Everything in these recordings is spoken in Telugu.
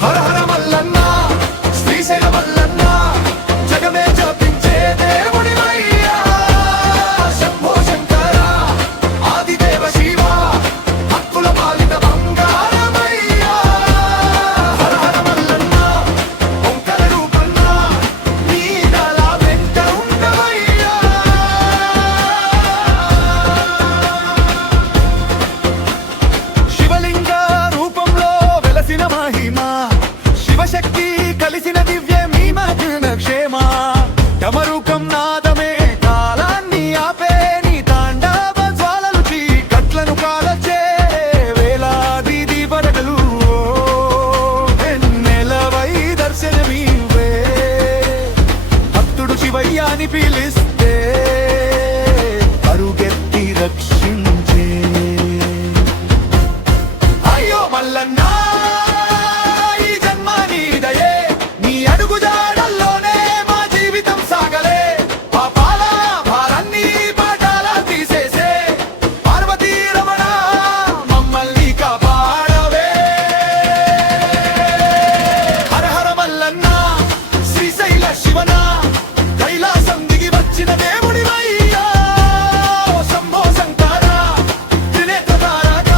హర హర మల్లన్న శ్రీశైల మల్లన్న జగమే జపించే దేవుడివయ్యా శంభో శంకర ఆదిదేవ శివ హక్కుల పాలిత బంగారమయ్యా హర హర మల్లన్న ఓంకార రూపన్న నీ దళ వెంట ఉండవయ్యా శివలింగ రూపంలో వెలసిన మహిమా శివశక్తి కలిసిన దివ్య మీమగ్న క్షేమ డమరుకం నాదమే కాలాన్ని ఆపే నీ తాండవ జ్వాలలు చీకట్లను కాలచే వేలాది దీపరగలు నెలవై దర్శనమీవే భక్తుడు శివయ్య అని పిలిస్తే పరుగెత్తి రక్షించే అయ్యో మల్లన్న ఈ జన్మ నీదయే నీ అడుగు జాడల్లోనే మా జీవితం సాగలే పాపాల భారాన్ని పాఠాల తీసేసే పార్వతీ రమణ మమ్మల్ని కాపాడవే హర హర మల్లన్న శ్రీశైల శివన కైలాసం దిగి వచ్చిన దేవుడివయ్యా శంభో శంకర త్రినేత్ర తారక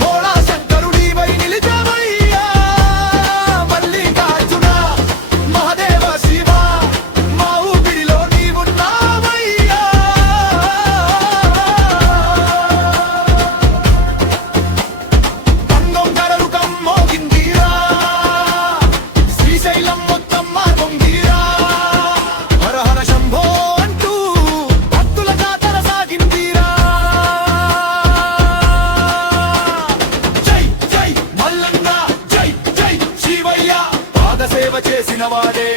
భోళా శంకరుడివై నిలిచావయ్యా మల్లికార్జున మహాదేవ శివ మా ఊపిరిలో నీవున్నావయ్యా బంగోంకరరుకం మోగిందిరా శ్రీశైలం మొత్తం మార్గొందిరా హర హర శంభో అంటూ భక్తుల జాతర సాగిందిరా జై జై మల్లన్న జై జై శివయ్య పాదసేవ చేసిన వాడే